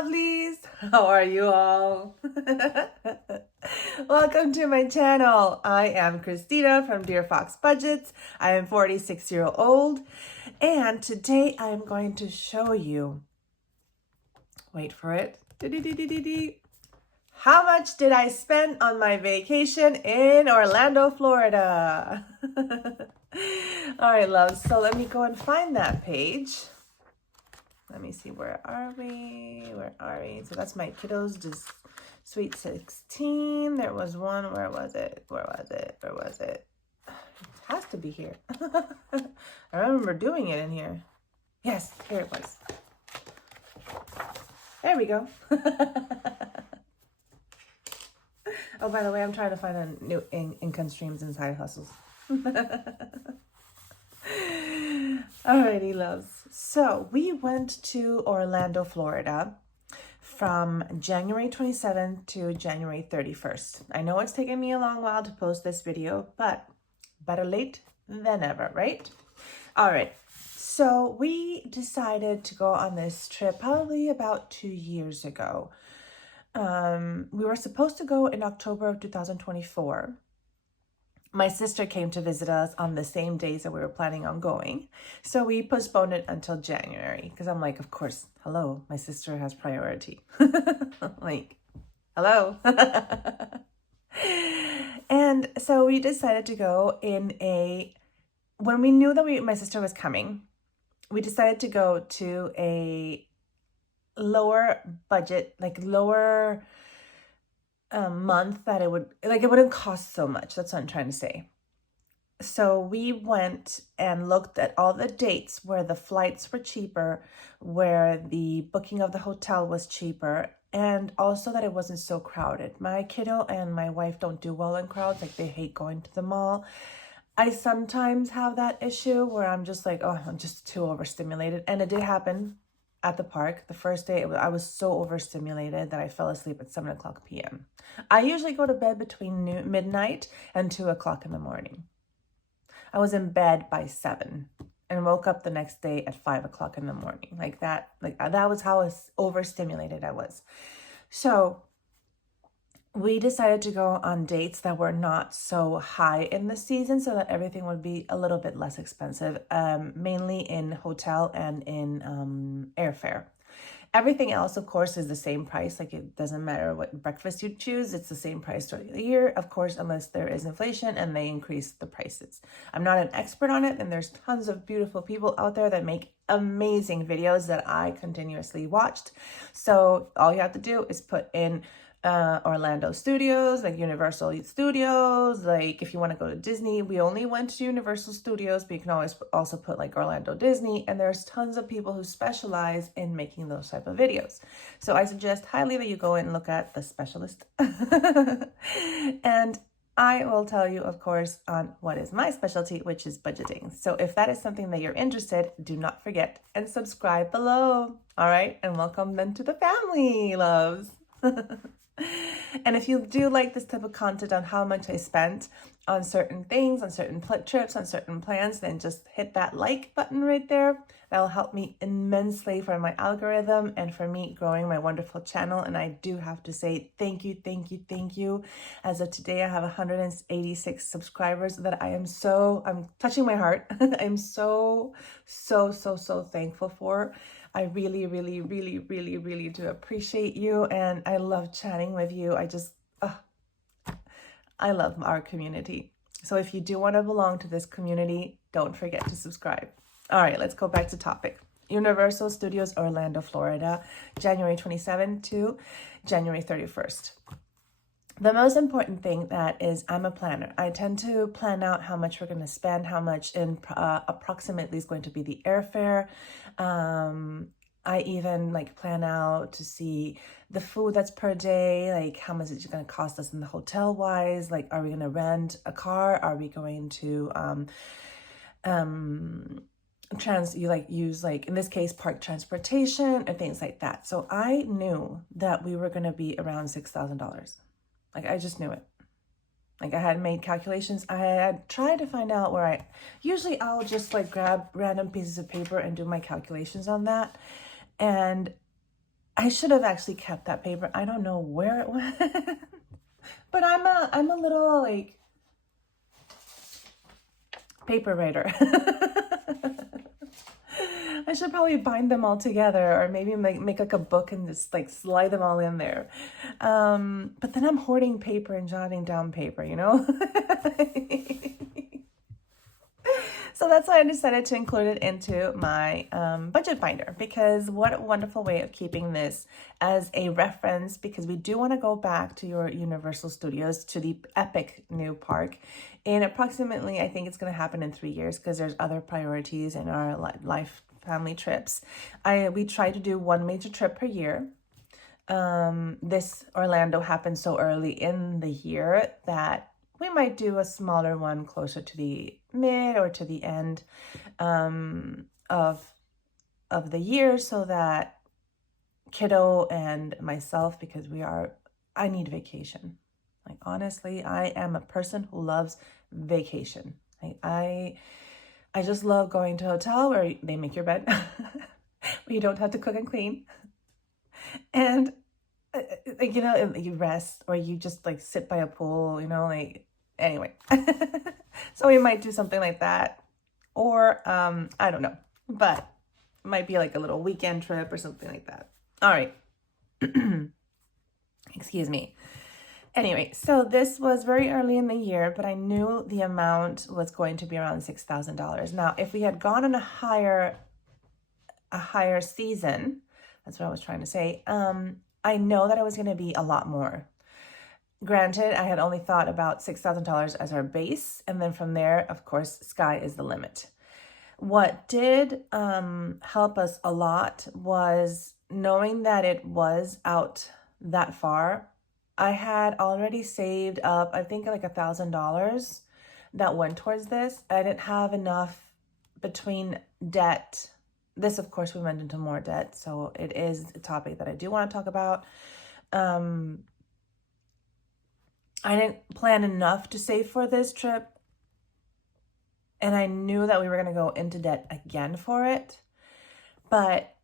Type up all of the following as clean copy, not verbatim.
Lovelies! How are you all? Welcome to my channel. I am Christina from Dear Fox Budgets. I am 46-year-old and today I'm going to show you, wait for it, how much did I spend on my vacation in Orlando, Florida? All right, loves, so let me go and find that page. Let me see, where are we? So that's my kiddos, just Sweet 16. There was one, where was it? It has to be here. I remember doing it in here. Yes, here it was. There we go. Oh, by the way, I'm trying to find a new income streams and side hustles. Alrighty, loves. So we went to Orlando, Florida from January 27th to January 31st. I know it's taken me a long while to post this video, but better late than never, right? All right. So we decided to go on this trip probably about 2 years ago. We were supposed to go in October of 2024. My sister came to visit us on the same days that we were planning on going. So we postponed it until January because I'm like, of course, hello, my sister has priority. Like, hello. And so we decided to go when we knew that my sister was coming, we decided to go to a lower budget, like lower month that it wouldn't cost so much. That's what I'm trying to say. So we went and looked at all the dates where the flights were cheaper, where the booking of the hotel was cheaper, and also that it wasn't so crowded. My kiddo and my wife don't do well in crowds. Like, they hate going to the mall. I sometimes have that issue where I'm just like, oh, I'm just too overstimulated. And it did happen at the park. The first day, I was so overstimulated that I fell asleep at 7:00 p.m. I usually go to bed between midnight and 2 o'clock in the morning. I was in bed by 7 and woke up the next day at 5 o'clock in the morning. That was how overstimulated I was. So we decided to go on dates that were not so high in the season so that everything would be a little bit less expensive, mainly in hotel and in airfare. Everything else, of course, is the same price. Like, it doesn't matter what breakfast you choose. It's the same price throughout the year, of course, unless there is inflation and they increase the prices. I'm not an expert on it, and there's tons of beautiful people out there that make amazing videos that I continuously watched. So all you have to do is put in Orlando Studios, like Universal Studios. Like, if you want to go to Disney, we only went to Universal Studios, but you can always also put like Orlando Disney, and there's tons of people who specialize in making those type of videos. So I suggest highly that you go and look at the specialist. And I will tell you, of course, on what is my specialty, which is budgeting. So if that is something that you're interested, do not forget and subscribe below. All right, and welcome then to the family, loves. And if you do like this type of content on how much I spent on certain things, on certain trips, on certain plans, then just hit that like button right there. That'll help me immensely for my algorithm and for me growing my wonderful channel. And I do have to say thank you, thank you, thank you. As of today, I have 186 subscribers that I'm touching my heart. I'm so thankful for. I really, really, really, really, really do appreciate you, and I love chatting with you. I love our community. So if you do want to belong to this community, don't forget to subscribe. All right, let's go back to topic. Universal Studios, Orlando, Florida, January 27th to January 31st. The most important thing that is, I'm a planner. I tend to plan out how much we're going to spend, how much approximately is going to be the airfare. I even plan out to see the food that's per day, like how much is it going to cost us in the hotel wise? Like, are we going to rent a car? Are we going to use in this case park transportation and things like that? So I knew that we were going to be around $6,000. I just knew it. I had made calculations. I had tried to find out where I'll just grab random pieces of paper and do my calculations on that. And I should have actually kept that paper. I don't know where it went. But I'm a little like paper writer. I should probably bind them all together, or maybe make like a book and just like slide them all in there. But then I'm hoarding paper and jotting down paper, you know? So that's why I decided to include it into my budget binder, because what a wonderful way of keeping this as a reference, because we do want to go back to your Universal Studios, to the epic new park in approximately, I think it's going to happen in 3 years, because there's other priorities in our life family trips. We try to do one major trip per year. This Orlando happened so early in the year that we might do a smaller one closer to the mid or to the end of the year, so that kiddo and myself, because I need vacation. Like, honestly, I am a person who loves vacation. I just love going to a hotel where they make your bed, where you don't have to cook and clean, and you know, you rest, or you just like sit by a pool, you know, like, anyway. So we might do something like that, or I don't know, but it might be like a little weekend trip or something like that. All right. Excuse me. Anyway, so this was very early in the year, but I knew the amount was going to be around $6,000. Now, if we had gone on a higher season, that's what I was trying to say, I know that it was going to be a lot more. Granted, I had only thought about $6,000 as our base, and then from there, of course, sky is the limit. What did help us a lot was knowing that it was out that far. I had already saved up, I think, like $1,000 that went towards this. I didn't have enough between debt. This, of course, we went into more debt, so it is a topic that I do want to talk about. I didn't plan enough to save for this trip, and I knew that we were going to go into debt again for it, but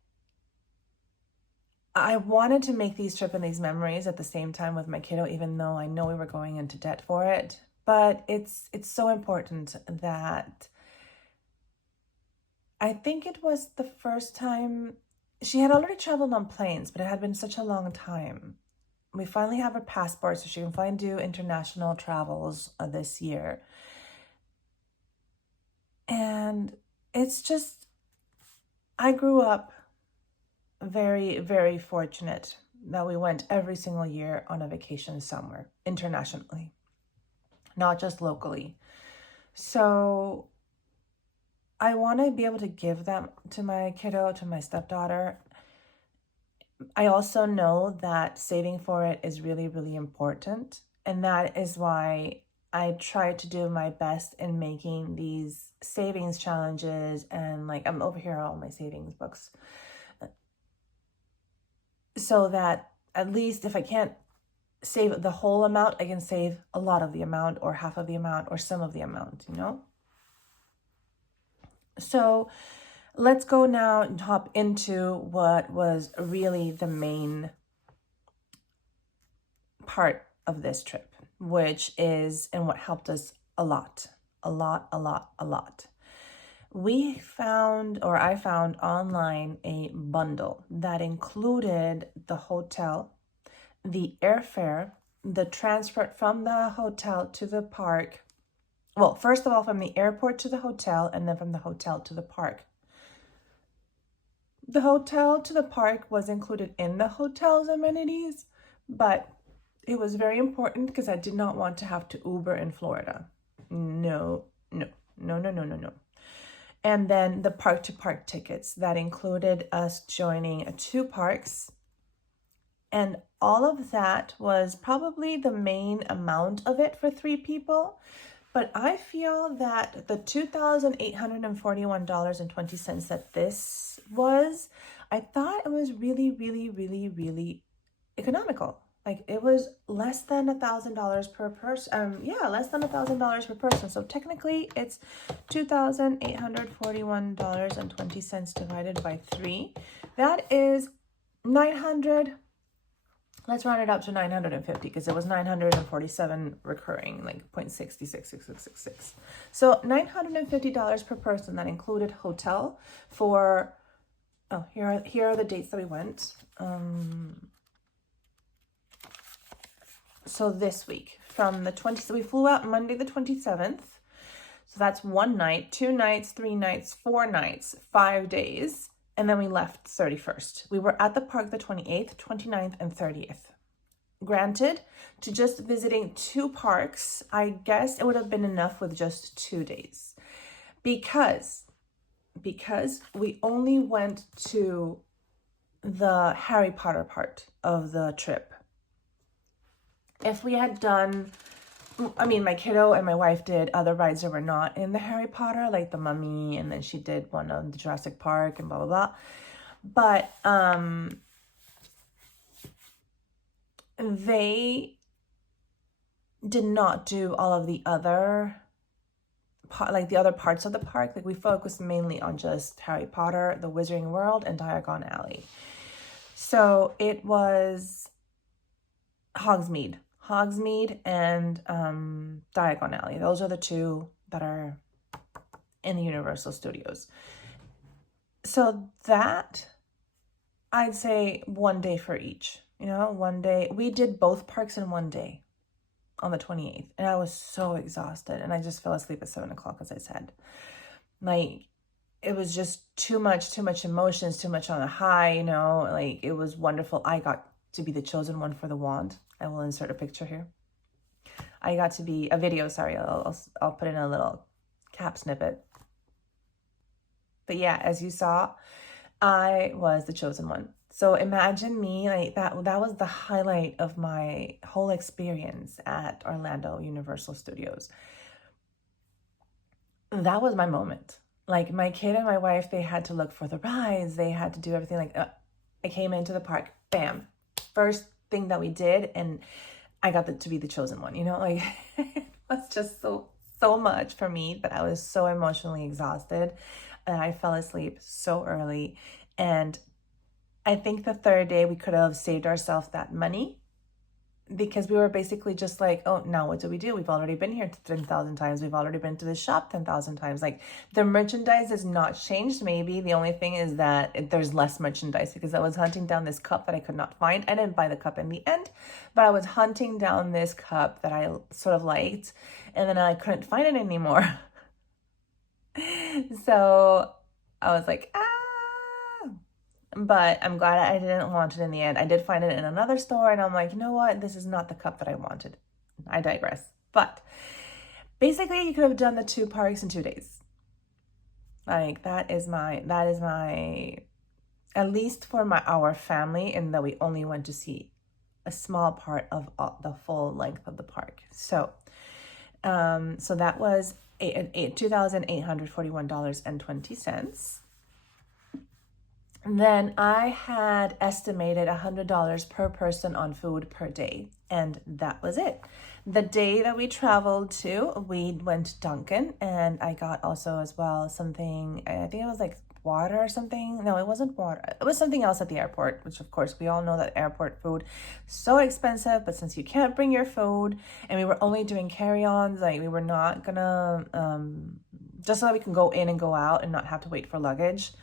I wanted to make these trips and these memories at the same time with my kiddo, even though I know we were going into debt for it. But it's so important that I think it was the first time she had already traveled on planes, but it had been such a long time. We finally have her passport, so she can finally do international travels this year. And it's just, I grew up very, very fortunate that we went every single year on a vacation somewhere internationally, not just locally. So I want to be able to give them to my kiddo, to my stepdaughter. I also know that saving for it is really, really important. And that is why I try to do my best in making these savings challenges. And like, I'm over here, all my savings books, so that at least if I can't save the whole amount, I can save a lot of the amount, or half of the amount, or some of the amount, you know? So let's go now and hop into what was really the main part of this trip, which is, and what helped us a lot. We found, or I found online, a bundle that included the hotel, the airfare, the transfer from the hotel to the park. Well, first of all, from the airport to the hotel, and then from the hotel to the park. The hotel to the park was included in the hotel's amenities, but it was very important because I did not want to have to Uber in Florida. No. And then the park-to-park tickets that included us joining 2 parks. And all of that was probably the main amount of it for 3 people. But I feel that the $2,841.20 that this was, I thought it was really, really, really, really economical. Like, it was less than $1,000 per person. Less than $1,000 per person. So technically, it's $2,841.20 divided by 3. That is 900. Let's round it up to 950 because it was 947 recurring, like 0.666666. So $950 per person. That included hotel for, oh, here are the dates that we went. So this week from the 20th, so we flew out Monday the 27th. So that's 1 night, 2 nights, 3 nights, 4 nights, 5 days. And then we left 31st. We were at the park the 28th, 29th, and 30th. Granted, to just visiting 2 parks, I guess it would have been enough with just 2 days. Because we only went to the Harry Potter part of the trip. If we had done, I mean, my kiddo and my wife did other rides that were not in the Harry Potter, like the Mummy, and then she did one on the Jurassic Park and blah, blah, blah. But they did not do all of the other, like the other parts of the park. Like we focused mainly on just Harry Potter, the Wizarding World, and Diagon Alley. So it was Hogsmeade and Diagon Alley. Those are the 2 that are in the Universal Studios. So that, I'd say 1 day for each. You know, 1 day. We did both parks in 1 day on the 28th. And I was so exhausted. And I just fell asleep at 7 o'clock, as I said. Like, it was just too much emotions, too much on the high, you know. Like, it was wonderful. I got to be the chosen one for the wand. I will insert a picture here. I got to be a video. Sorry, I'll put in a little cap snippet. But yeah, as you saw, I was the chosen one. So imagine me, like that was the highlight of my whole experience at Orlando Universal Studios. That was my moment. Like my kid and my wife, they had to look for the rides. They had to do everything. Like I came into the park, bam, first thing that we did, and I got to be the chosen one, you know, like it was just so much for me that I was so emotionally exhausted and I fell asleep so early. And I think the 3rd day we could have saved ourselves that money because we were basically just like, oh, now what do? We've already been here 10,000 times. We've already been to the shop 10,000 times. Like the merchandise has not changed. Maybe the only thing is that there's less merchandise because I was hunting down this cup that I could not find. I didn't buy the cup in the end, but I was hunting down this cup that I sort of liked, and then I couldn't find it anymore. So I was like, but I'm glad I didn't want it in the end. I did find it in another store and I'm like, you know what? This is not the cup that I wanted. I digress. But basically you could have done the 2 parks in 2 days. Like that is my, at least for our family, and that we only went to see a small part of the full length of the park. So, so that was $2,841.20. Then I had estimated $100 per person on food per day, and that was it. The day that we traveled to, we went to Dunkin', and I got also as well something, I think it was like water or something. No, it wasn't water. It was something else at the airport, which of course we all know that airport food so expensive, but since you can't bring your food and we were only doing carry-ons, like we were not gonna, just so that we can go in and go out and not have to wait for luggage.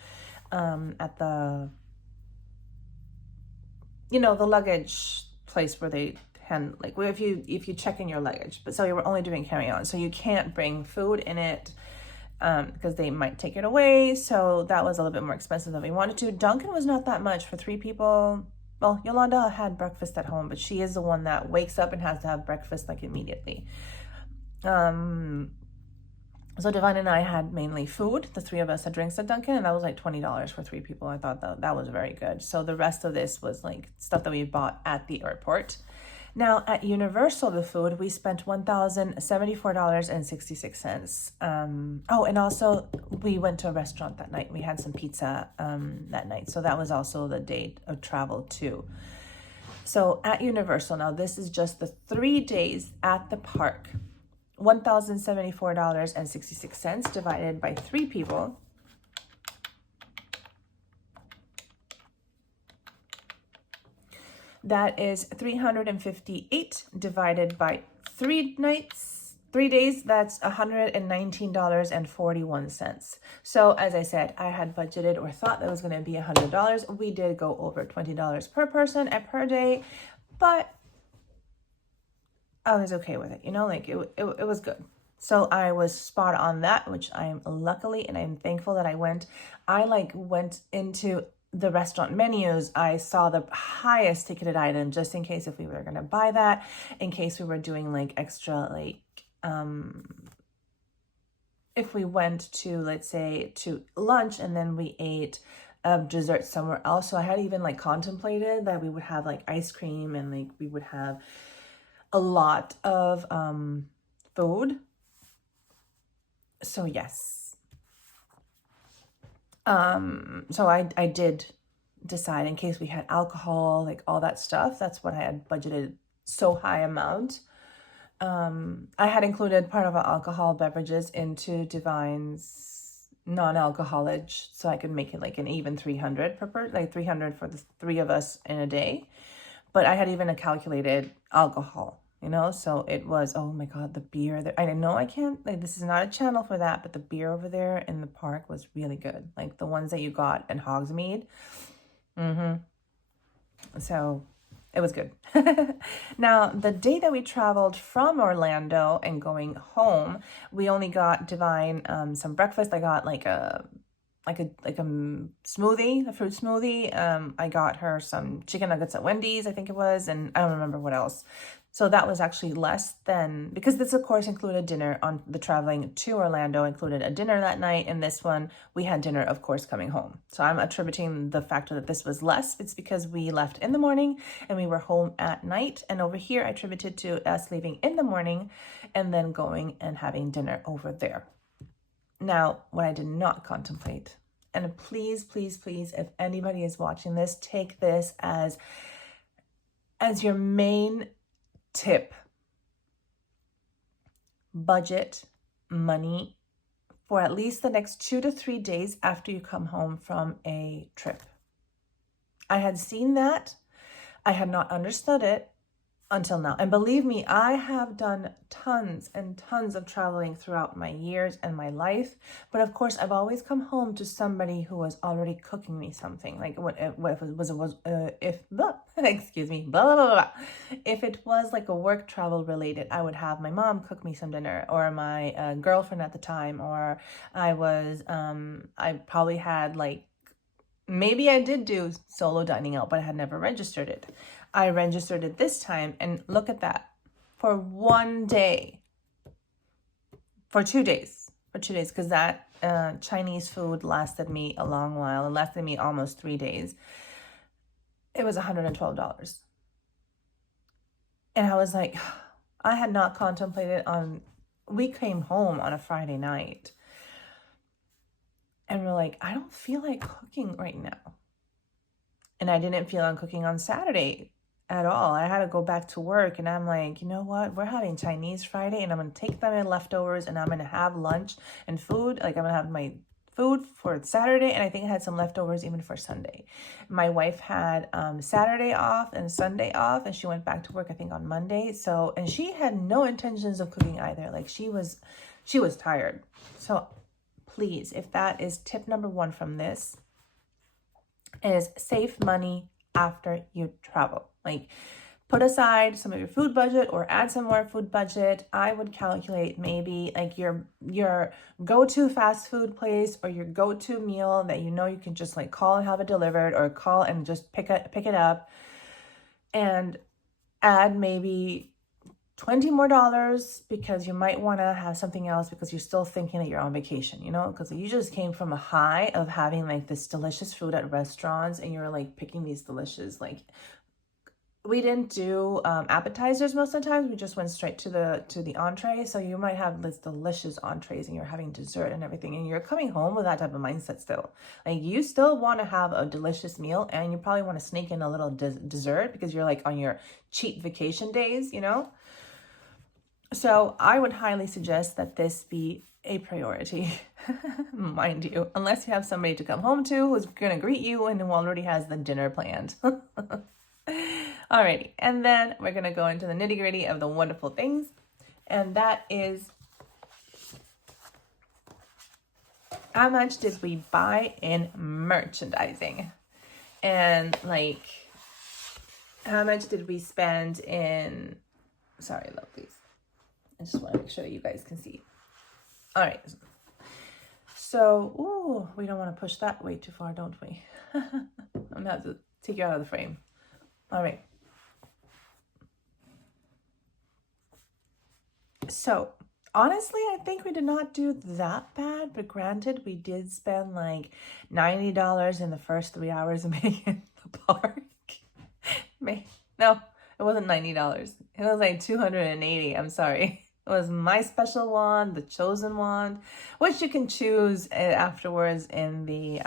At the, you know, the luggage place where they hand, like if you check in your luggage, but so you were only doing carry-on, so you can't bring food in it because they might take it away. So that was a little bit more expensive than we wanted to. Dunkin' was not that much for 3 people. Well, Yolanda had breakfast at home, but she is the one that wakes up and has to have breakfast like immediately. So Divine and I had mainly food. The 3 of us had drinks at Dunkin', and that was like $20 for 3 people. I thought that was very good. So the rest of this was like stuff that we bought at the airport. Now at Universal, the food, we spent $1,074.66. Oh, and also we went to a restaurant that night. We had some pizza that night. So that was also the date of travel too. So at Universal, now this is just the 3 days at the park. $1,074.66 divided by 3 people. That is 358 divided by 3 nights, 3 days. That's $119.41. So as I said, I had budgeted or thought that was going to be $100. We did go over $20 per person and per day, but I was okay with it, you know, like it was good. So I was spot on that, which I'm luckily, and I'm thankful that I went into the restaurant menus. I saw the highest ticketed item just in case if we were going to buy that, in case we were doing like extra, like, if we went to, let's say, to lunch and then we ate dessert somewhere else. So I had even like contemplated that we would have like ice cream and like we would have a lot of food. So yes. So I did decide in case we had alcohol, like all that stuff. That's what I had budgeted, so high amount. I had included part of our alcohol beverages into Divine's non-alcoholic, so I could make it like an even 300 per person, like 300 for the 3 of us in a day. But I had even calculated alcohol, you know, so it was, oh my God, the beer that I know I can't, like, this is not a channel for that, but the beer over there in the park was really good. Like the ones that you got in Hogsmeade. So it was good. Now, the day that we traveled from Orlando and going home, we only got Divine some breakfast. I got like a smoothie, a fruit smoothie. I got her some chicken nuggets at Wendy's, I think it was, and I don't remember what else. So that was actually less than, because this of course included dinner on the traveling to Orlando, included a dinner that night, and this one we had dinner of course coming home. So I'm attributing the factor that this was less, it's because we left in the morning and we were home at night, and over here I attributed to us leaving in the morning and then going and having dinner over there. Now, what I did not contemplate, and please, please, please, if anybody is watching this, take this as your main tip: budget money for at least the next 2 to 3 days after you come home from a trip. I had seen that. I had not understood it until now. And believe me, I have done tons and tons of traveling throughout my years and my life. But of course, I've always come home to somebody who was already cooking me something. Like excuse me, blah, blah, blah, blah. If it was like a work travel related, I would have my mom cook me some dinner, or my girlfriend at the time, or I probably had like, maybe I did do solo dining out, but I had never registered it. I registered it this time, and look at that. For 1 day. For 2 days. Because that Chinese food lasted me a long while. It lasted me almost 3 days. It was $112. And I was like, I had not contemplated on, we came home on a Friday night. And we're like, I don't feel like cooking right now. And I didn't feel like cooking on Saturday at all. I had to go back to work, and I'm like, you know what? We're having Chinese Friday, and I'm going to take them in leftovers, and I'm going to have lunch and food. Like, I'm going to have my food for Saturday, and I think I had some leftovers even for Sunday. My wife had Saturday off and Sunday off, and she went back to work, I think, on Monday. So, and she had no intentions of cooking either. Like, she was tired. So please, if that is tip number 1 from this, is save money after you travel. Like, put aside some of your food budget or add some more food budget. I would calculate maybe like your go-to fast food place or your go-to meal that you know you can just like call and have it delivered, or call and just pick it up, and add maybe $20 more, because you might want to have something else because you're still thinking that you're on vacation, you know, because you just came from a high of having like this delicious food at restaurants, and you're like picking these delicious, like, we didn't do appetizers most of the time. We just went straight to the entree. So you might have this delicious entrees, and you're having dessert and everything, and you're coming home with that type of mindset still. Like, you still want to have a delicious meal, and you probably want to sneak in a little dessert because you're like on your cheap vacation days, you know? So I would highly suggest that this be a priority, mind you, unless you have somebody to come home to who's going to greet you and who already has the dinner planned. Alrighty, and then we're gonna go into the nitty gritty of the wonderful things, and that is, how much did we buy in merchandising? And like, how much did we spend in, sorry, lovelies. I just want to make sure you guys can see. All right. So, ooh, we don't want to push that way too far, don't we? I'm going to have to take you out of the frame. All right. So, honestly, I think we did not do that bad, but granted, we did spend like $90 in the first 3 hours of being in the park. No, it wasn't $90. It was like $280. I'm sorry. It was my special wand, the chosen wand, which you can choose afterwards in the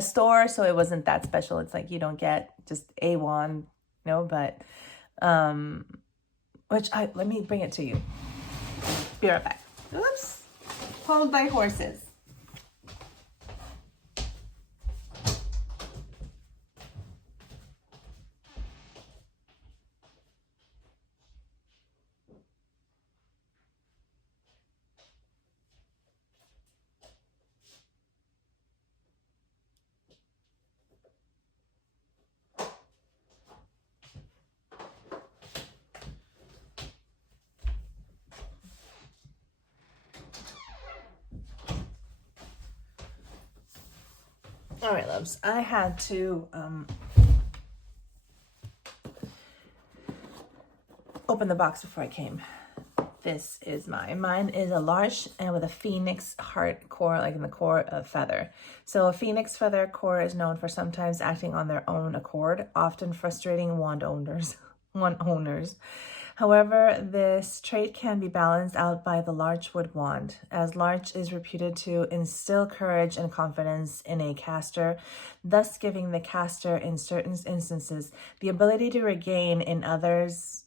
store. So it wasn't that special. It's like you don't get just a wand, but let me bring it to you. Be right back. Oops. Hold by horses. All right, loves. I had to open the box before I came. This is mine is a large and with a phoenix heart core, like in the core of feather. So a phoenix feather core is known for sometimes acting on their own accord, often frustrating wand owners. However, this trait can be balanced out by the larchwood wand, as larch is reputed to instill courage and confidence in a caster, thus giving the caster in certain instances the ability to regain in otherwise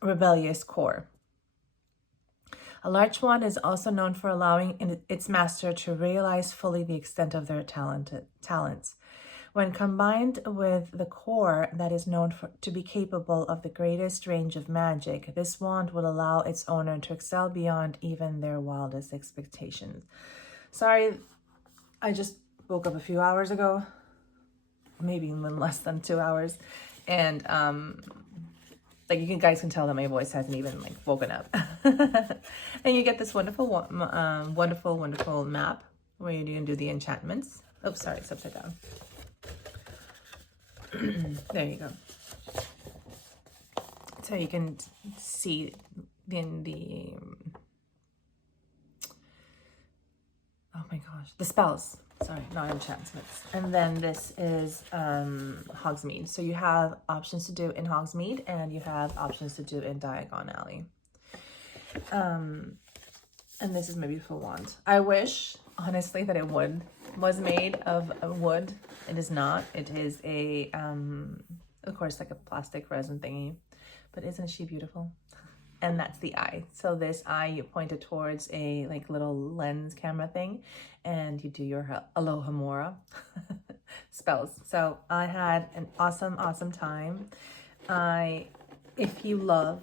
rebellious core. A larch wand is also known for allowing its master to realize fully the extent of their talents. When combined with the core that is known to be capable of the greatest range of magic, this wand will allow its owner to excel beyond even their wildest expectations. Sorry, I just woke up a few hours ago, maybe even less than 2 hours, and like you guys can tell that my voice hasn't even like woken up. And you get this wonderful map where you can do the enchantments. Oh, sorry, it's upside down. There you go. So you can see the oh my gosh, the spells. Sorry, not enchantments. And then this is Hogsmeade. So you have options to do in Hogsmeade and you have options to do in Diagon Alley. And this is my beautiful wand. I wish, honestly, that it was made of wood. It is not. It is a, of course, like a plastic resin thingy. But isn't she beautiful? And that's the eye. So this eye, you point it towards a like little lens camera thing, and you do your Hellllloooooo spells. So I had an awesome time. If you love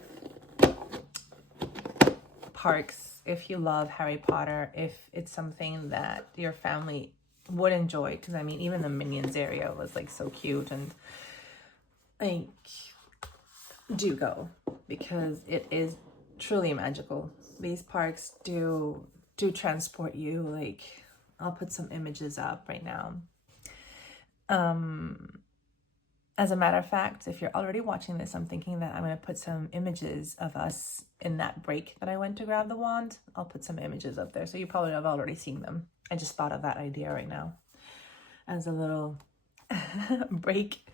parks, if you love Harry Potter, if it's something that your family would enjoy, because I mean, even the Minions area was like so cute, and like, do go, because it is truly magical. These parks do transport you. Like, I'll put some images up right now. As a matter of fact, if you're already watching this, I'm thinking that I'm going to put some images of us in that break that I went to grab the wand. I'll put some images up there, so you probably have already seen them. I just thought of that idea right now as a little break.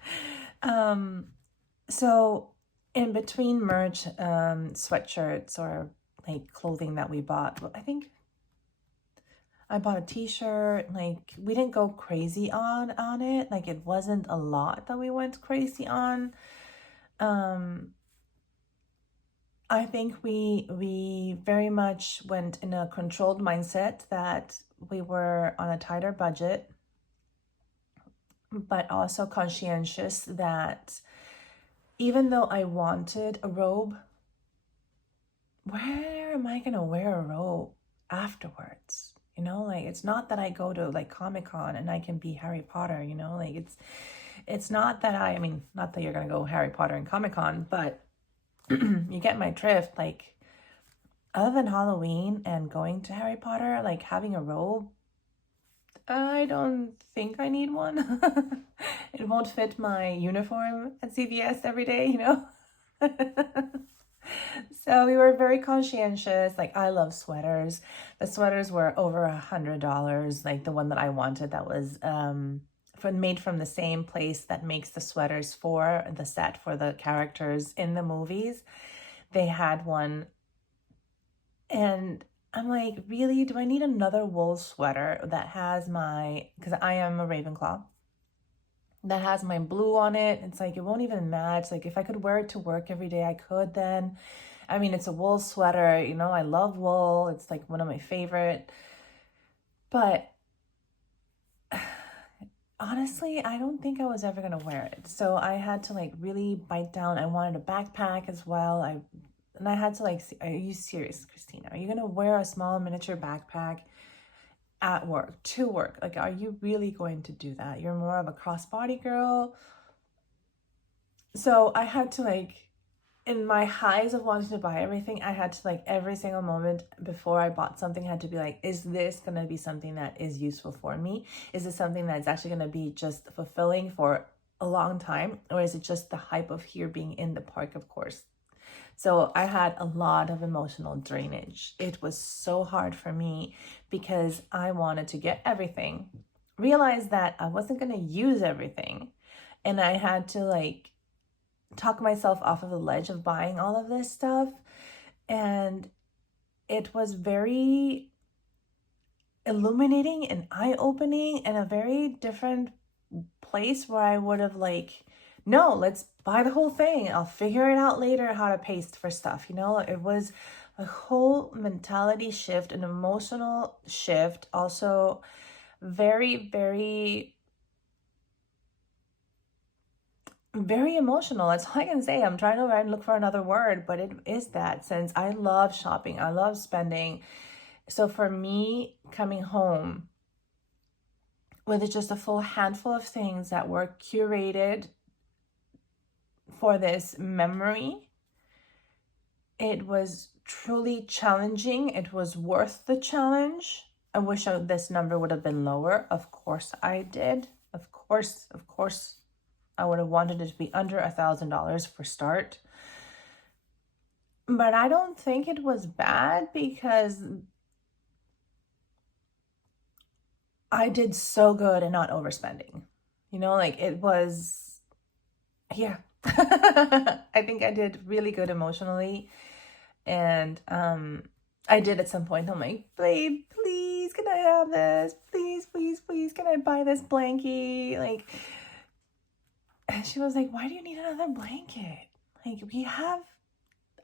So in between merch, sweatshirts or like clothing that we bought, I think I bought a t-shirt. Like, we didn't go crazy on it. Like, it wasn't a lot that we went crazy on. I think we very much went in a controlled mindset that we were on a tighter budget. but also conscientious that even though I wanted a robe, where am I gonna wear a robe afterwards? You know, like it's not that I go to like Comic-Con and I can be Harry Potter, you know, like it's not that I mean, not that you're gonna go Harry Potter and Comic-Con, but you get my drift. Like, other than Halloween and going to Harry Potter, like having a robe, I don't think I need one. It won't fit my uniform at CVS every day, you know? So we were very conscientious. Like, I love sweaters. The sweaters were over $100. Like the one that I wanted that was made from the same place that makes the sweaters for the set for the characters in the movies. They had one, and I'm like, really? Do I need another wool sweater that has my, because I am a Ravenclaw, that has my blue on it? It's like, it won't even match. Like, if I could wear it to work every day, I could then. I mean, it's a wool sweater, you know, I love wool. It's like one of my favorite. But honestly, I don't think I was ever going to wear it. So I had to like really bite down. I wanted a backpack as well. And I had to like, are you serious, Christina? Are you going to wear a small miniature backpack at work, to work? Like, are you really going to do that? You're more of a crossbody girl. So I had to like, in my highs of wanting to buy everything, I had to like every single moment before I bought something, I had to be like, is this going to be something that is useful for me? Is it something that's actually going to be just fulfilling for a long time? Or is it just the hype of here being in the park, of course? So I had a lot of emotional drainage. It was so hard for me because I wanted to get everything, realized that I wasn't going to use everything. And I had to like talk myself off of the ledge of buying all of this stuff. And it was very illuminating and eye-opening and a very different place where I would have like, no, let's buy the whole thing. I'll figure it out later how to paste for stuff. You know, it was a whole mentality shift, an emotional shift, also very, very, very emotional. That's all I can say. I'm trying to look for another word, but it is that, since I love shopping, I love spending. So for me, coming home with just a full handful of things that were curated for this memory, it was truly challenging. It was worth the challenge. I wish this number would have been lower. Of course I did. Of course, I would have wanted it to be under $1,000 for start. But I don't think it was bad because I did so good in not overspending. You know, like it was, yeah. I think I did really good emotionally. And I did at some point, I'm like, babe, please, can I have this? Please, please, please, can I buy this blanket? Like, and she was like, why do you need another blanket? Like,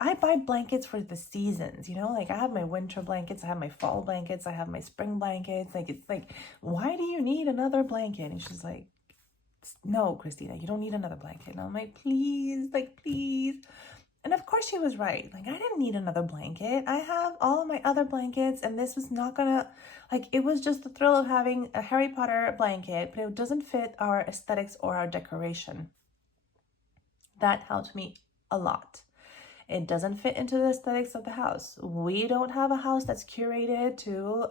I buy blankets for the seasons, you know? Like, I have my winter blankets, I have my fall blankets, I have my spring blankets. Like, it's like, why do you need another blanket? And she's like, no, Christina, you don't need another blanket. And I'm like, please, like, please. And of course she was right. Like, I didn't need another blanket. I have all of my other blankets, and this was not gonna, like, it was just the thrill of having a Harry Potter blanket, but it doesn't fit our aesthetics or our decoration. That helped me a lot. It doesn't fit into the aesthetics of the house. We don't have a house that's curated to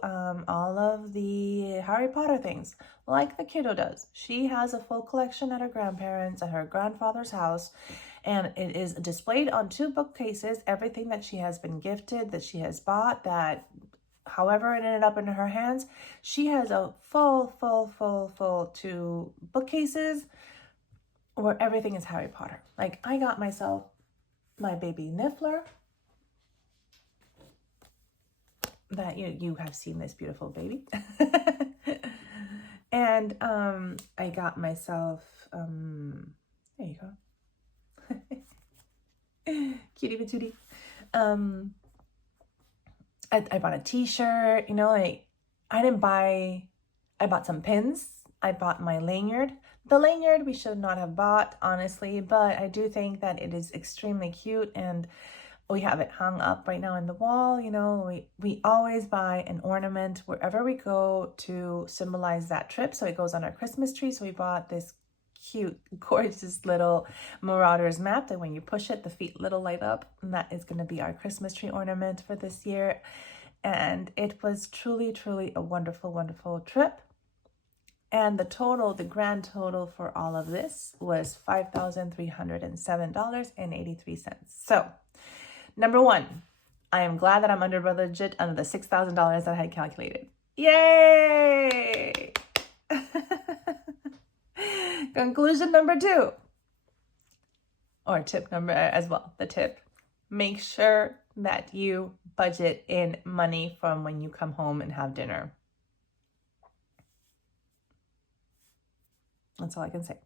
all of the Harry Potter things like the kiddo does. She has a full collection at her grandparents' at her grandfather's house, and it is displayed on 2 bookcases. Everything that she has been gifted, that she has bought, that however it ended up in her hands, she has a full 2 bookcases where everything is Harry Potter. Like, I got myself my baby Niffler, that you have seen this beautiful baby. And I got myself there you go. Cutie patootie. I bought a t-shirt, you know, like I bought some pins. I bought my lanyard. The lanyard we should not have bought, honestly, but I do think that it is extremely cute, and we have it hung up right now in the wall. You know, we always buy an ornament wherever we go to symbolize that trip. So it goes on our Christmas tree. So we bought this cute, gorgeous little Marauders map that when you push it, the feet little light up. And that is going to be our Christmas tree ornament for this year. And it was truly, truly a wonderful, wonderful trip. And the grand total for all of this was $5,307.83. So, number one, I am glad that I'm under budget under the $6,000 that I had calculated. Yay! Conclusion number two, or tip number as well, the tip. Make sure that you budget in money from when you come home and have dinner. That's all I can say.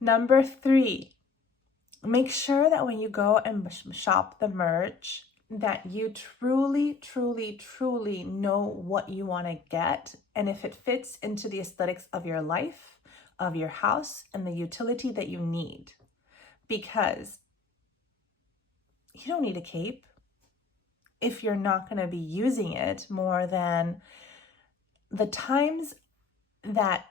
Number three, make sure that when you go and shop the merch, that you truly, truly, truly know what you want to get, and if it fits into the aesthetics of your life, of your house, and the utility that you need. Because you don't need a cape if you're not going to be using it more than the times that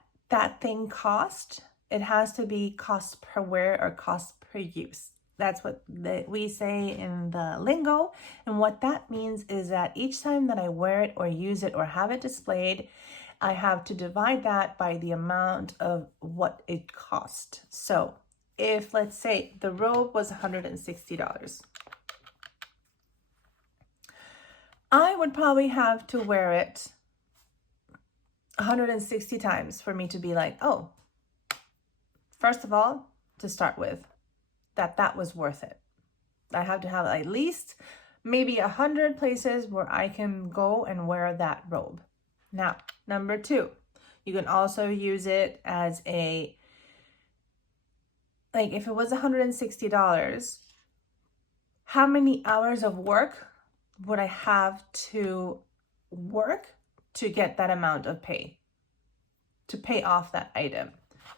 thing cost. It has to be cost per wear or cost per use. That's what we say in the lingo. And what that means is that each time that I wear it or use it or have it displayed, I have to divide that by the amount of what it cost. So if, let's say, the robe was $160, I would probably have to wear it 160 times for me to be like, oh, first of all, to start with, that was worth it. I have to have at least maybe 100 places where I can go and wear that robe. Now, number two, you can also use it as a, like if it was $160, how many hours of work would I have to work to get that amount of pay, to pay off that item?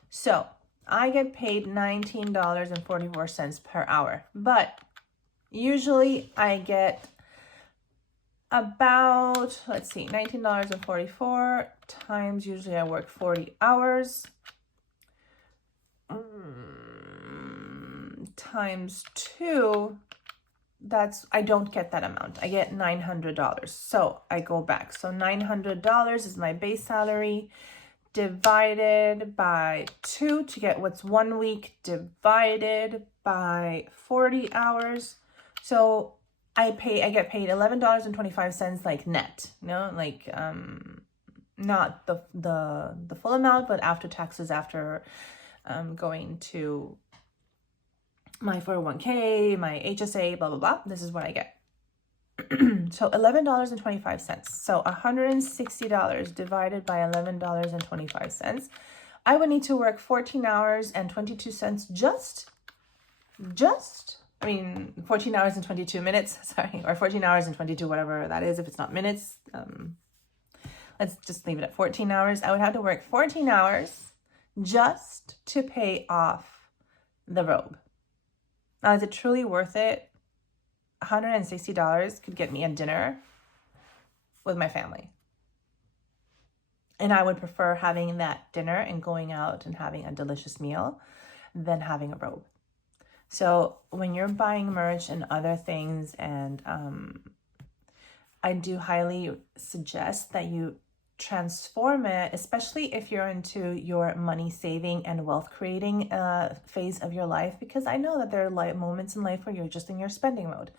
So I get paid $19.44 per hour, but usually I get about, let's see, $19.44 times, usually I work 40 hours, times 2, that's, I don't get that amount. I get $900. So I go back. So $900 is my base salary, divided by 2 to get what's 1 week, divided by 40 hours. So I get paid $11.25 like net, you know, like not the full amount, but after taxes, after going to my 401k, my HSA, blah, blah, blah. This is what I get. So $11.25. So $160 divided by $11.25. I would need to work 14 hours and 22 cents just, 14 hours and 22 minutes, sorry, or 14 hours and 22, whatever that is, if it's not minutes. Let's just leave it at 14 hours. I would have to work 14 hours just to pay off the robe. Now, is it truly worth it? $160 could get me a dinner with my family. And I would prefer having that dinner and going out and having a delicious meal than having a robe. So when you're buying merch and other things, and I do highly suggest that you transform it, especially if you're into your money saving and wealth creating phase of your life, because I know that there are moments in life where you're just in your spending mode,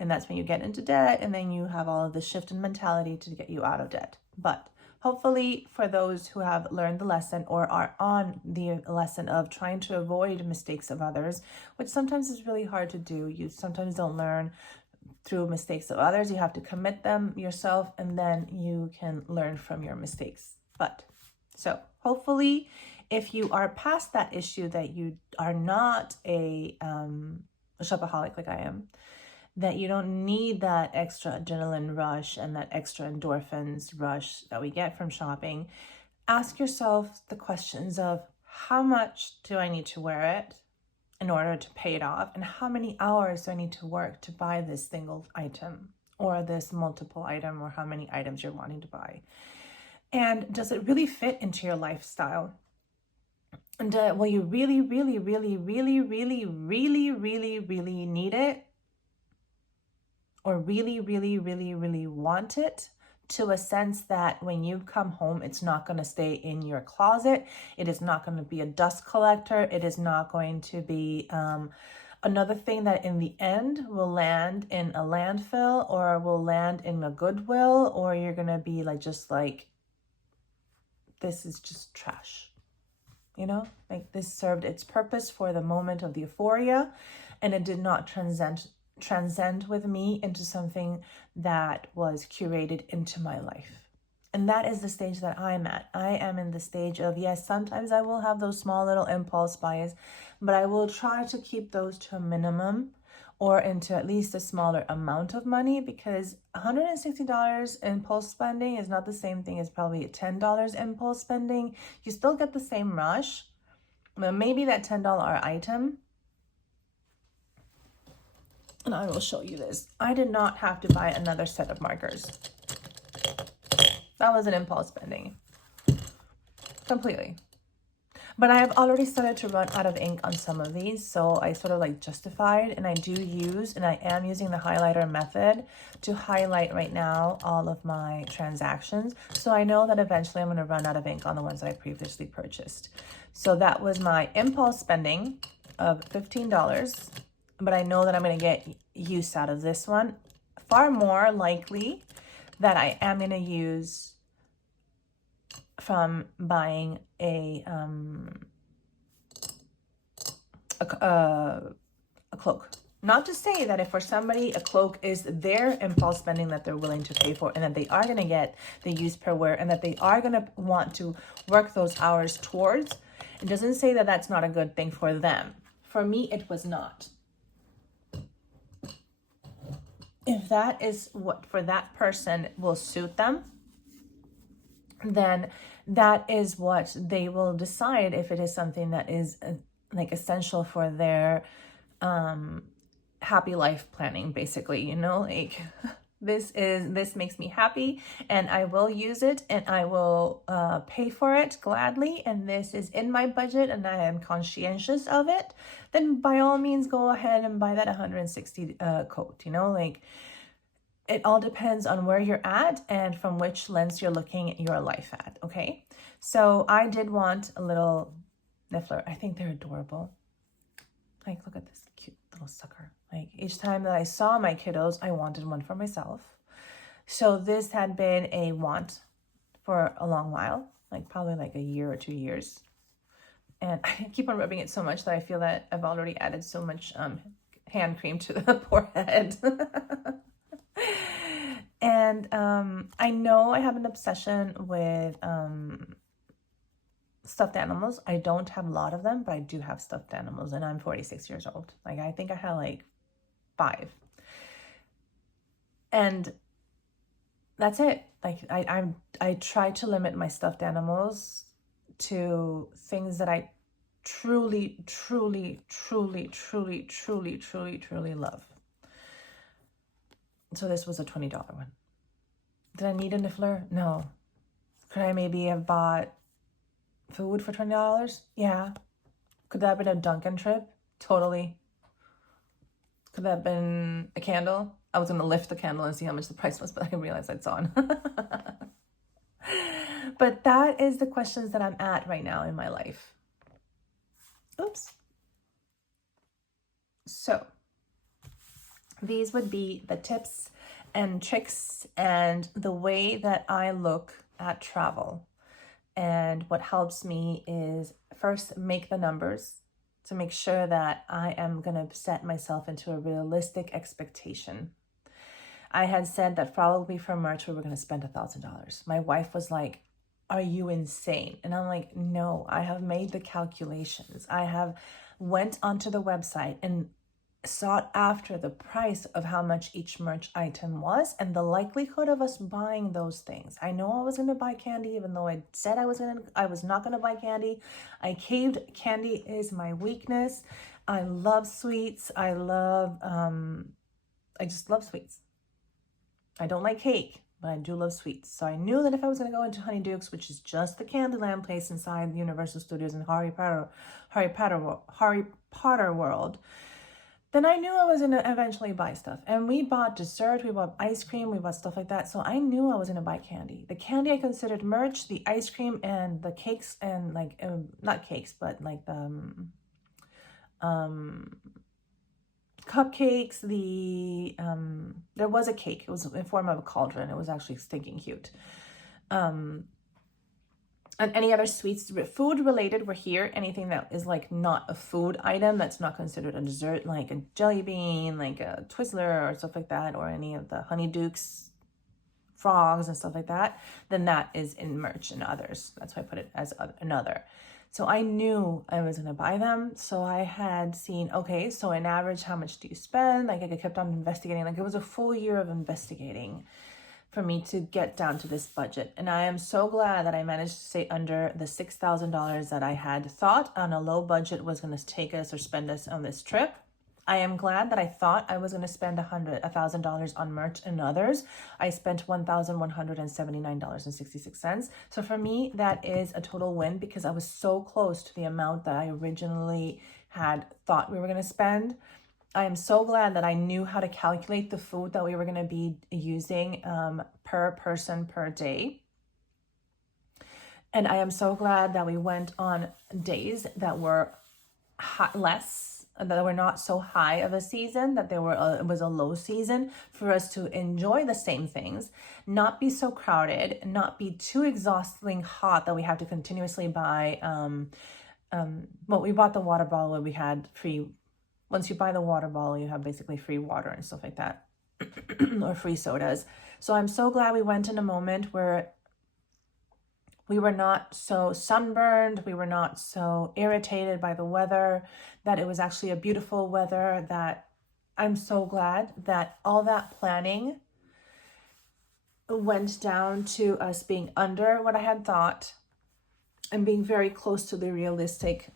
and that's when you get into debt, and then you have all of this shift in mentality to get you out of debt. But hopefully for those who have learned the lesson or are on the lesson of trying to avoid mistakes of others, which sometimes is really hard to do, you sometimes don't learn through mistakes of others. You have to commit them yourself, and then you can learn from your mistakes. But so hopefully if you are past that issue, that you are not a shopaholic like I am, that you don't need that extra adrenaline rush and that extra endorphins rush that we get from shopping, ask yourself the questions of how much do I need to wear it in order to pay it off? And how many hours do I need to work to buy this single item or this multiple item, or how many items you're wanting to buy? And does it really fit into your lifestyle? And will you really, really, really, really, really, really, really, really need it? Or really, really, really, really want it? To a sense that when you come home, it's not going to stay in your closet. It is not going to be a dust collector. It is not going to be another thing that in the end will land in a landfill or will land in a Goodwill, or you're going to be like, just like, this is just trash. You know, like this served its purpose for the moment of the euphoria, and it did not transcend with me into something that was curated into my life. And that is the stage that I'm at. I am in the stage of, yes, sometimes I will have those small little impulse buys, but I will try to keep those to a minimum or into at least a smaller amount of money, because $160 impulse spending is not the same thing as probably $10 impulse spending. You still get the same rush, but maybe that $10 item. And I will show you this. I did not have to buy another set of markers. That was an impulse spending. Completely. But I have already started to run out of ink on some of these, so I sort of like justified, and I am using the highlighter method to highlight right now all of my transactions. So I know that eventually I'm going to run out of ink on the ones that I previously purchased. So that was my impulse spending of $15. But I know that I'm going to get use out of this one. Far more likely that I am going to use from buying a cloak. Not to say that if for somebody a cloak is their impulse spending that they're willing to pay for, and that they are going to get the use per wear, and that they are going to want to work those hours towards, it doesn't say that that's not a good thing for them. For me, it was not. If that is what for that person will suit them, then that is what they will decide if it is something that is like essential for their happy life planning, basically, you know, like this makes me happy and I will use it and I will pay for it gladly, and this is in my budget and I am conscientious of it, then by all means go ahead and buy that 160 coat, you know, like it all depends on where you're at and from which lens you're looking at your life at, okay? So I did want a little niffler. I think they're adorable. Like, look at this cute little sucker. Like, each time that I saw my kiddos, I wanted one for myself. So this had been a want for a long while, like probably like a year or 2 years. And I keep on rubbing it so much that I feel that I've already added so much hand cream to the forehead. And I know I have an obsession with stuffed animals. I don't have a lot of them, but I do have stuffed animals, and I'm 46 years old. Like, I think I have like 5. And that's it. Like, I try to limit my stuffed animals to things that I truly, truly, truly, truly, truly, truly, truly love. So this was a $20 one. Did I need a niffler? No. Could I maybe have bought food for $20? Yeah. Could that have been a Dunkin' trip? Totally. Could that have been a candle? I was going to lift the candle and see how much the price was, but I realized it's on. But that is the questions that I'm at right now in my life. Oops. So these would be the tips and tricks and the way that I look at travel. And what helps me is first make the numbers to make sure that I am going to set myself into a realistic expectation. I had said that probably for March we were going to spend $1,000. My wife was like, "Are you insane?" And I'm like, "No, I have made the calculations. I have went onto the website and sought after the price of how much each merch item was and the likelihood of us buying those things. I know I was going to buy candy, even though I said I was not going to buy candy. I caved. Candy is my weakness. I love sweets. I just love sweets. I don't like cake, but I do love sweets. So I knew that if I was going to go into Honeyduke's, which is just the Candyland place inside Universal Studios in Harry Potter world, then I knew I was going to eventually buy stuff. And we bought dessert, we bought ice cream, we bought stuff like that. So I knew I was going to buy candy. The candy I considered merch, the ice cream and the cakes and like, not cakes, but like the cupcakes, there was a cake. It was in form of a cauldron. It was actually stinking cute. And any other sweets, food related, were here. Anything that is like not a food item, that's not considered a dessert, like a jelly bean, like a Twizzler or stuff like that, or any of the Honeydukes frogs and stuff like that, then that is in merch and others. That's why I put it as another. So I knew I was going to buy them. So I had seen, okay, so in average, how much do you spend? Like I kept on investigating. Like it was a full year of investigating for me to get down to this budget. And I am so glad that I managed to stay under the $6,000 that I had thought on a low budget was going to take us or spend us on this trip. I am glad that I thought I was going to spend $1,000 on merch and others. I spent $1,179.66. So for me, that is a total win because I was so close to the amount that I originally had thought we were going to spend. I am so glad that I knew how to calculate the food that we were going to be using per person per day. And I am so glad that we went on days that were that were not so high of a season, that it was a low season for us to enjoy the same things, not be so crowded, not be too exhaustingly hot that we have to continuously buy. We bought the water bottle where we had free. Once you buy the water bottle, you have basically free water and stuff like that, or free sodas. So I'm so glad we went in a moment where we were not so sunburned, we were not so irritated by the weather, that it was actually a beautiful weather, that I'm so glad that all that planning went down to us being under what I had thought and being very close to the realistic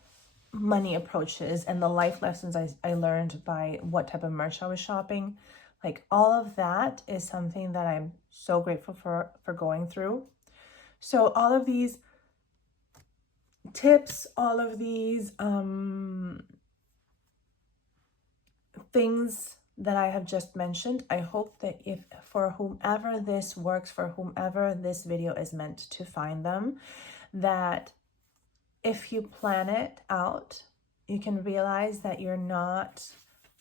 money approaches and the life lessons I learned by what type of merch I was shopping. Like all of that is something that I'm so grateful for going through. So all of these tips, all of these things that I have just mentioned, I hope that if for whomever this works, for whomever this video is meant to find them, that if you plan it out, you can realize that you're not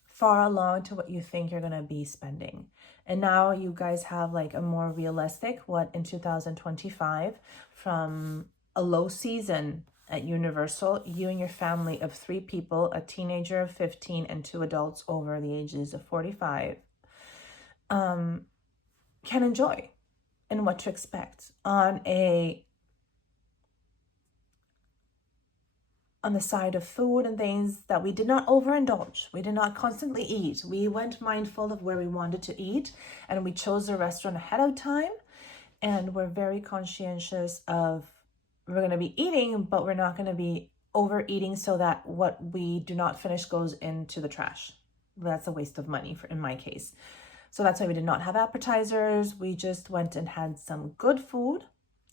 far along to what you think you're going to be spending. And now you guys have like a more realistic, what in 2025, from a low season at Universal, you and your family of 3 people, a teenager of 15 and 2 adults over the ages of 45, can enjoy, and what to expect on the side of food and things, that we did not overindulge. We did not constantly eat. We went mindful of where we wanted to eat, and we chose the restaurant ahead of time, and we're very conscientious of we're going to be eating, but we're not going to be overeating so that what we do not finish goes into the trash. That's a waste of money in my case. So that's why we did not have appetizers. We just went and had some good food,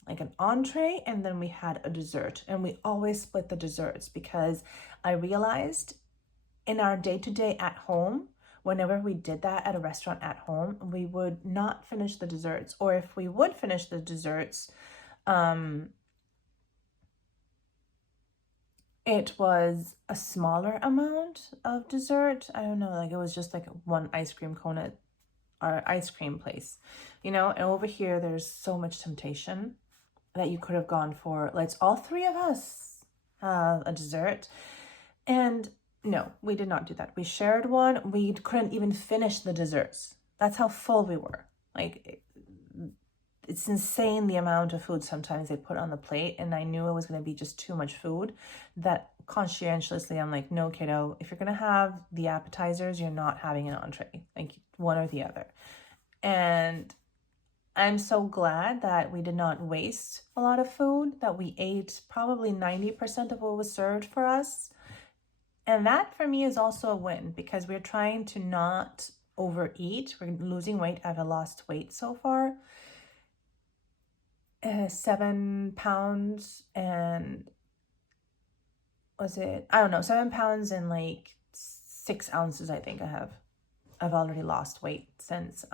like an entree, and then we had a dessert, and we always split the desserts because I realized in our day-to-day at home, whenever we did that at a restaurant at home, we would not finish the desserts, or if we would finish the desserts, it was a smaller amount of dessert. I don't know, like it was just like one ice cream cone at our ice cream place, and over here there's so much temptation that you could have gone for, let's all 3 of us have a dessert. And no, we did not do that. We shared one. We couldn't even finish the desserts. That's how full we were. Like, it's insane the amount of food sometimes they put on the plate. And I knew it was going to be just too much food that conscientiously, I'm like, no, kiddo, if you're going to have the appetizers, you're not having an entree, like one or the other. And I'm so glad that we did not waste a lot of food, that we ate probably 90% of what was served for us. And that for me is also a win because we're trying to not overeat. We're losing weight. I've lost weight so far. 7 pounds and was it, I don't know, 7 pounds and like 6 ounces, I think I've already lost weight since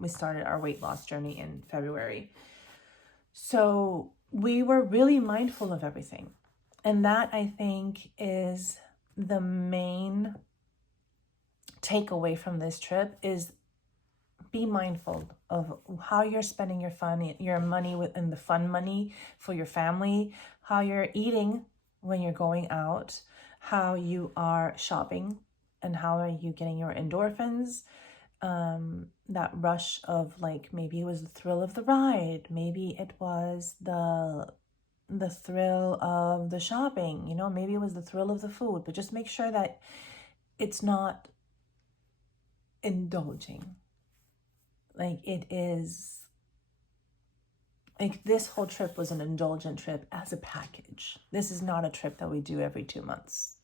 we started our weight loss journey in February. So we were really mindful of everything. And that, I think, is the main takeaway from this trip, is be mindful of how you're spending your money within the fun money for your family, how you're eating when you're going out, how you are shopping, and how are you getting your endorphins, that rush of like, maybe it was the thrill of the ride, maybe it was the thrill of the shopping, you know, maybe it was the thrill of the food, but just make sure that it's not indulging. Like it is, like this whole trip was an indulgent trip as a package. This is not a trip that we do every 2 months.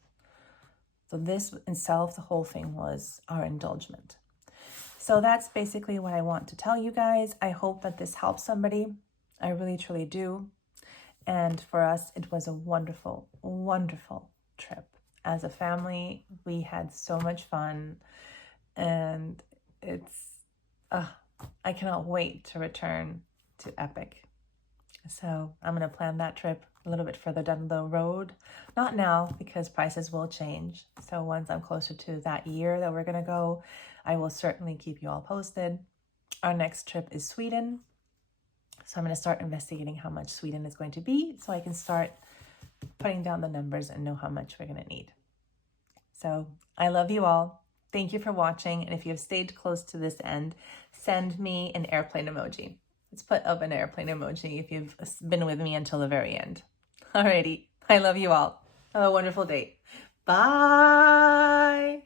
So this in itself, the whole thing was our indulgement. So that's basically what I want to tell you guys. I hope that this helps somebody. I really, truly do. And for us, it was a wonderful, wonderful trip. As a family, we had so much fun. And it's, I cannot wait to return to Epic. So I'm going to plan that trip a little bit further down the road. Not now, because prices will change. So once I'm closer to that year that we're going to go, I will certainly keep you all posted. Our next trip is Sweden. So I'm going to start investigating how much Sweden is going to be so I can start putting down the numbers and know how much we're going to need. So I love you all. Thank you for watching. And if you have stayed close to this end, send me an airplane emoji. Let's put up an airplane emoji if you've been with me until the very end. Alrighty. I love you all. Have a wonderful day. Bye.